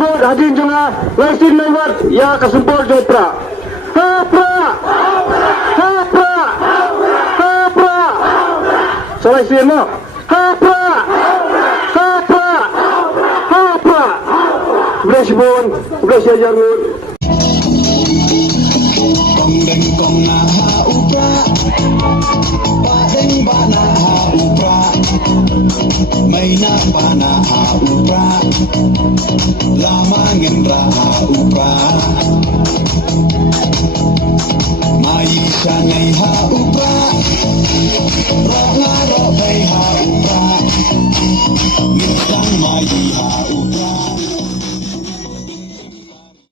sambut hadin janga laisin lewat ya kasumpul jepra hapra hapra hapra selesai mo hapra hapra hapra bless bon bless jarun kong deng kong na ha upra pa deng ba na ha upra may na ba na ha upra lama ngin ra ha upra mai sa ngai ha upra ro nga ro bay ha upra ngin sang mai ha